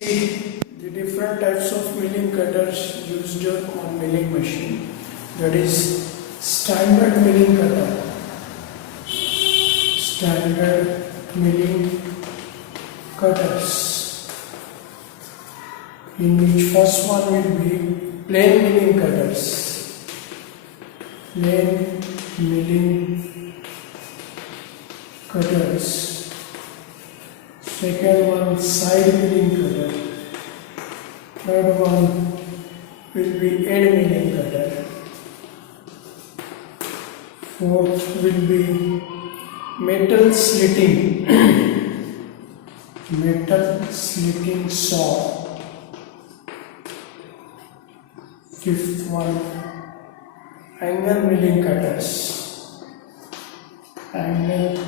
The different types of milling cutters used on milling machine, that is standard milling cutter. Standard milling cutters, in which first one will be plain milling cutters. Plain milling cutters. Second one, side milling cutter. Third one will be end milling cutter. Fourth will be metal slitting. Metal slitting saw. Fifth one, angle milling cutters. Angle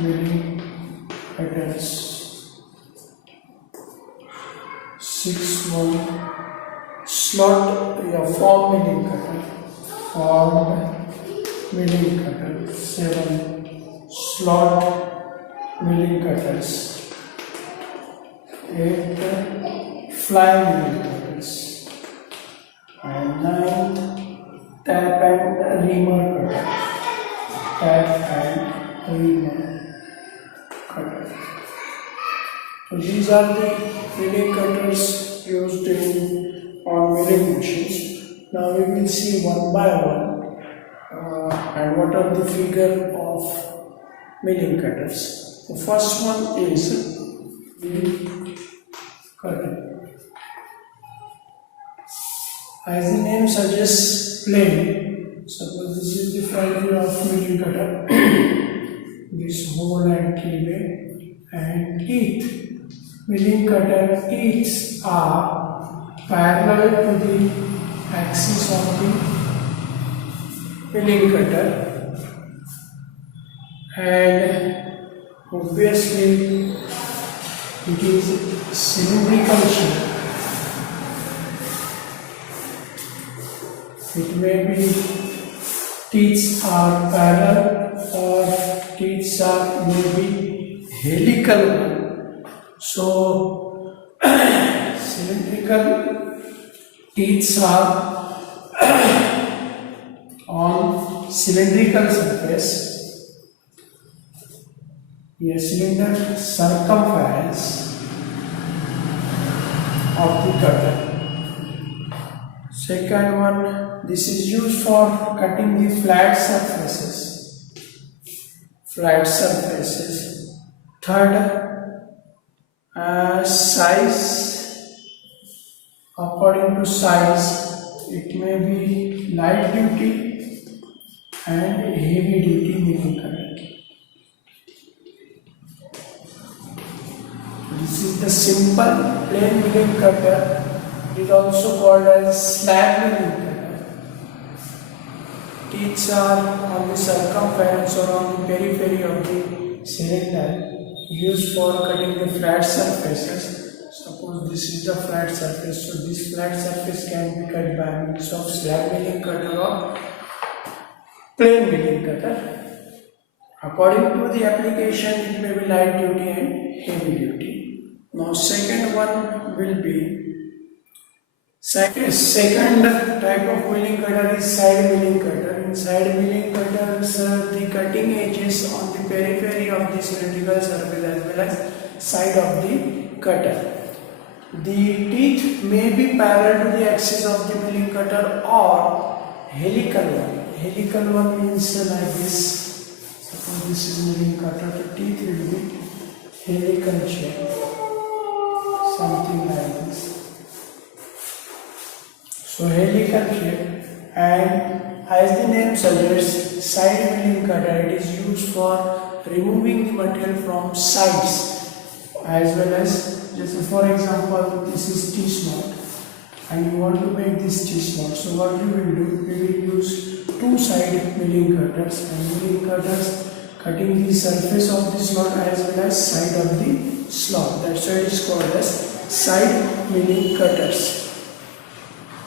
milling cutters. Sixth one, form milling cutter. Form milling cutter. 7, slot milling cutters. 8, fly milling cutters. And 9, tap and reamer cutter. Tap and reamer cutter. So these are the milling cutters used on milling machines. Now we will see one by one and what are the figure of milling cutters. The first one is milling cutter. As the name suggests, plain. Suppose this is the front view of milling cutter. This hole and cleavage and teeth. Milling cutter teeth are parallel to the axis of the milling cutter, and obviously it is cylindrical shape. It may be teeth are parallel or teeth are maybe helical. So cylindrical teeth are on cylindrical surface. A cylinder circumference of the cutter. Second one, this is used for cutting the flat surfaces. Flat surfaces. Third, size. According to size, it may be light duty and heavy duty milling cutter. This is the simple plain milling cutter. It is also called as slab milling cutter. Teeth are on the circumference or on the periphery of the cylinder, used for cutting the flat surfaces. Suppose this is the flat surface, so this flat surface can be cut by means of slab milling cutter or plain milling cutter. According to the application, it may be light duty and heavy duty. Now second one will be second type of milling cutter is side milling cutter. In side milling cutters, the cutting edges on the periphery of the cylindrical surface as well as side of the cutter. The teeth may be parallel to the axis of the milling cutter or helical one. Helical one means like this. Suppose this is milling cutter, the teeth will be helical shape. Something like this. So helical shape, and as the name suggests, side milling cutter, it is used for removing the material from sides as well as, just for example, this is Tslot and you want to make this Tslot. So what you will do, we will use two side milling cutters, and milling cutters cutting the surface of the slot as well as side of the slot. That's why it is called as side milling cutters.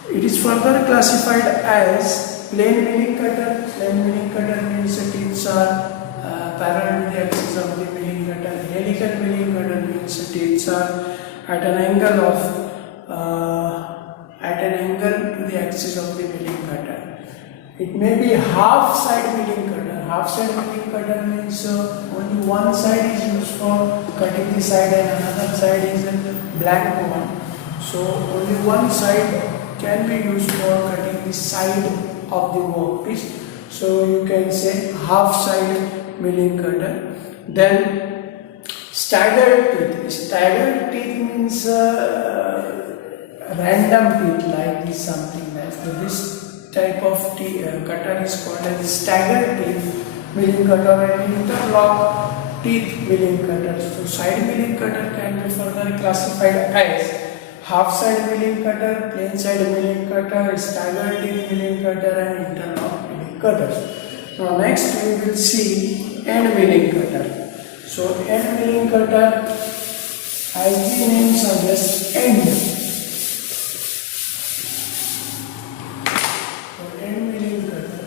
It is further classified as plain milling cutter. Plain milling cutter means the teeth are parallel to the axis of the milling cutter. Helical milling cutter means the teeth are at an angle of at an angle to the axis of the milling cutter. It may be half side milling cutter. Half side milling cutter means only one side is used for cutting the side and another side is a blank one. So only one side can be used for cutting the side of the workpiece. So you can say half side milling cutter. Then staggered teeth. Staggered teeth means random teeth like this, something like that. So this type of cutter is called as staggered teeth milling cutter and interlock teeth milling cutter. So side milling cutter can be further classified as half side milling cutter, plain side milling cutter, staggered teeth milling cutter and interlock milling cutters. Now next we will see end milling cutter. So end milling cutter, as the name suggests, end. So end milling cutter.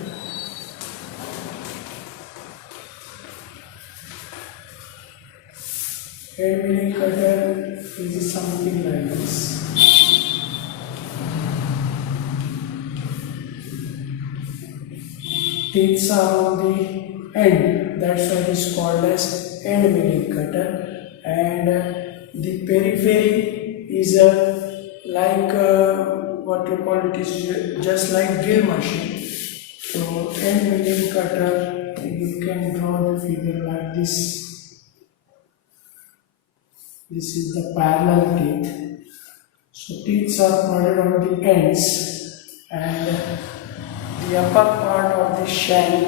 End milling cutter is something like this. Teeth are on the end, that's why it is called as end milling cutter. And the periphery is like what you call it is just like drill machine. So end milling cutter, you can draw the figure like this. This is the parallel teeth. So teeth are provided on the ends, and the upper part of the shank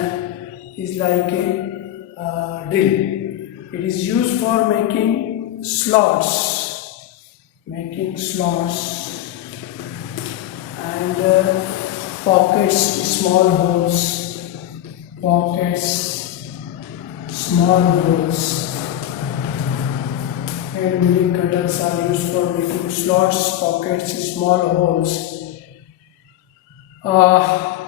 is like a drill. It is used for making slots, and pockets, small holes, small holes. And milling cutters are used for making slots, pockets, small holes.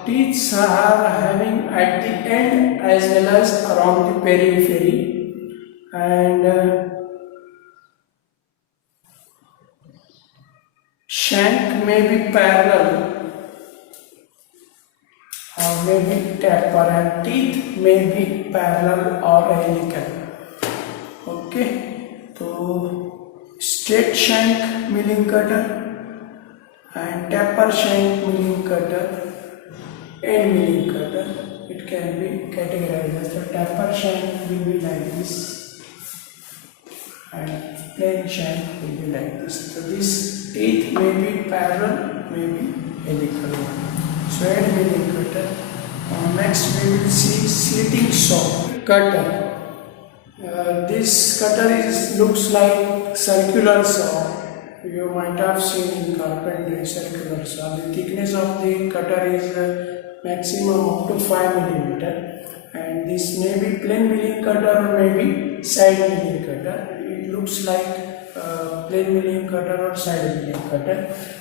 Teeth are having at the end as well as around the periphery, and shank may be parallel or may be taper, and teeth may be parallel or helical. Okay, so straight shank milling cutter and taper shank milling cutter, end milling cutter, it can be categorized as the taper shank will be like this and plain shank will be like this. So this teeth may be parallel, may be helical. So end milling cutter. Next we will see slitting saw cutter. This cutter looks like circular saw. You might have seen in carpentry circular saw. The thickness of the cutter is maximum up to 5 mm, and this may be plain milling cutter or may be side milling cutter. It looks like plain milling cutter or side milling cutter,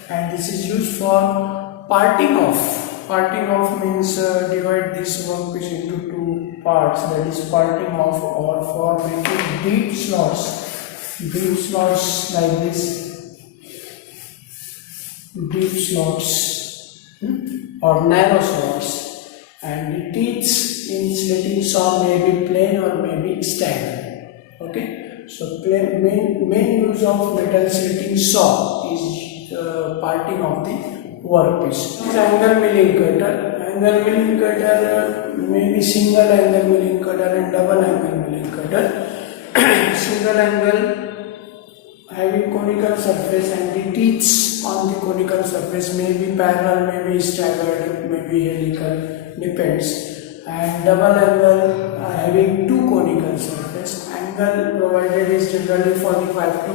and this is used for parting off. Parting off means divide this workpiece into two parts, that is parting off, or for making deep slots like this. Deep slots or narrow slots, and the teeth in slitting saw may be plain or may be staggered. Okay, so main use of metal slitting saw is parting of the workpiece. Angle milling cutter. Angle milling cutter may be single angle milling cutter and double angle milling cutter. Single angle having conical surface, and the teeth on the conical surface may be parallel, may be staggered, may be helical, depends. And double angle having two conical surface. Angle provided is generally 45 to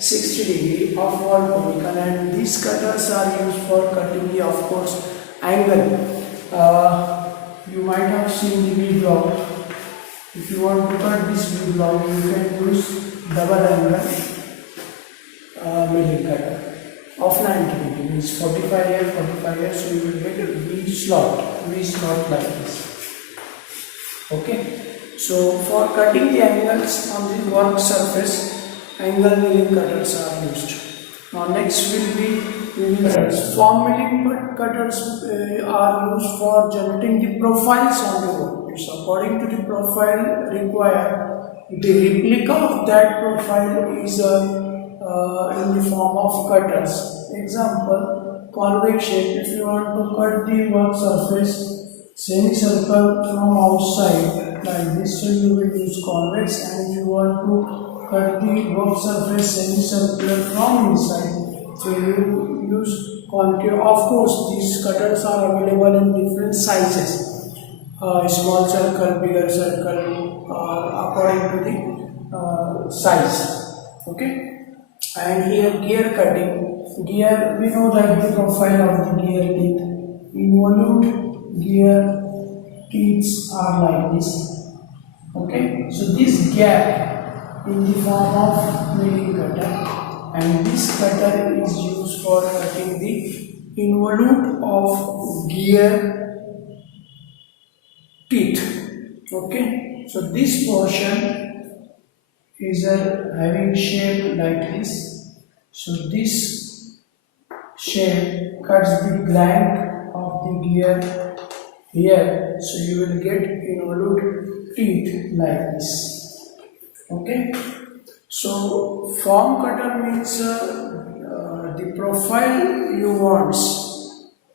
60 degree of one conical, and these cutters are used for cutting the, of course, angle. You might have seen the V block. If you want to cut this V block, you can use double angle milling cutter of 90 degree, means 45 here, so you will get a V slot like this. Okay, so for cutting the angles on the work surface, angle milling cutters are used. Now next will be milling cutters. Form milling cutters are used for generating the profiles on the work. So according to the profile required, the replica of that profile is in the form of cutters. Example, convex shape. If you want to cut the work surface semicircle from outside like this, so you will use convex, and if you want to cut the work surface semicircular from inside, so you use concave. Of course, these cutters are available in different sizes, small circle, bigger circle, according to the size. Okay. And here gear cutting. Gear, we know that the profile of the gear teeth. Involute gear teeth are like this. Okay, so this gap in the form of milling cutter, and this cutter is used for cutting the involute of gear teeth. Okay, so this portion is having shape like this. So this shape cuts the gland of the gear here, so you will get involute teeth like this. Okay, so form cutter means the profile you want.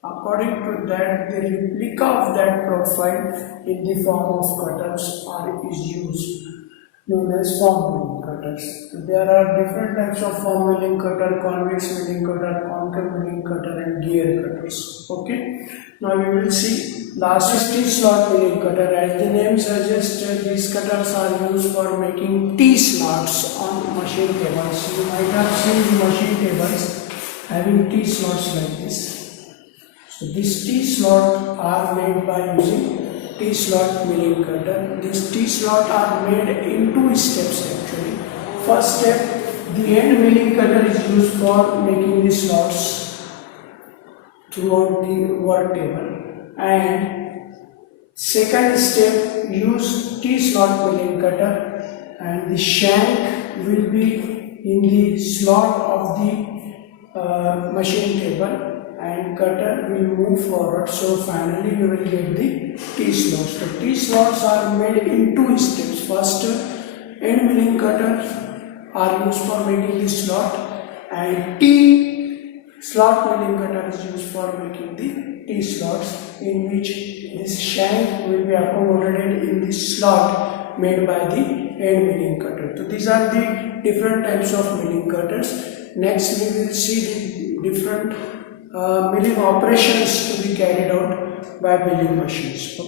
According to that, the replica of that profile in the form of cutters is used, known as form milling cutters. There are different types of form milling cutter: convex milling cutter, concave milling cutter, and gear cutters. Okay. Now we will see last is T-slot milling cutter. As the name suggests, these cutters are used for making T-slots on machine tables. You might have seen the machine tables having T-slots like this. So these T-slot are made by using Tslot milling cutter. These Tslot are made in two steps actually. First step, the end milling cutter is used for making the slots throughout the work table, and second step, use Tslot milling cutter, and the shank will be in the slot of the machine table, and cutter will move forward. So finally you will get the T-slots. The T-slots are made in two steps. First, end milling cutters are used for making the slot, and T-slot milling cutter is used for making the T-slots, in which this shank will be accommodated in the slot made by the end milling cutter. So these are the different types of milling cutters. Next we will see the different milling operations to be carried out by milling machines.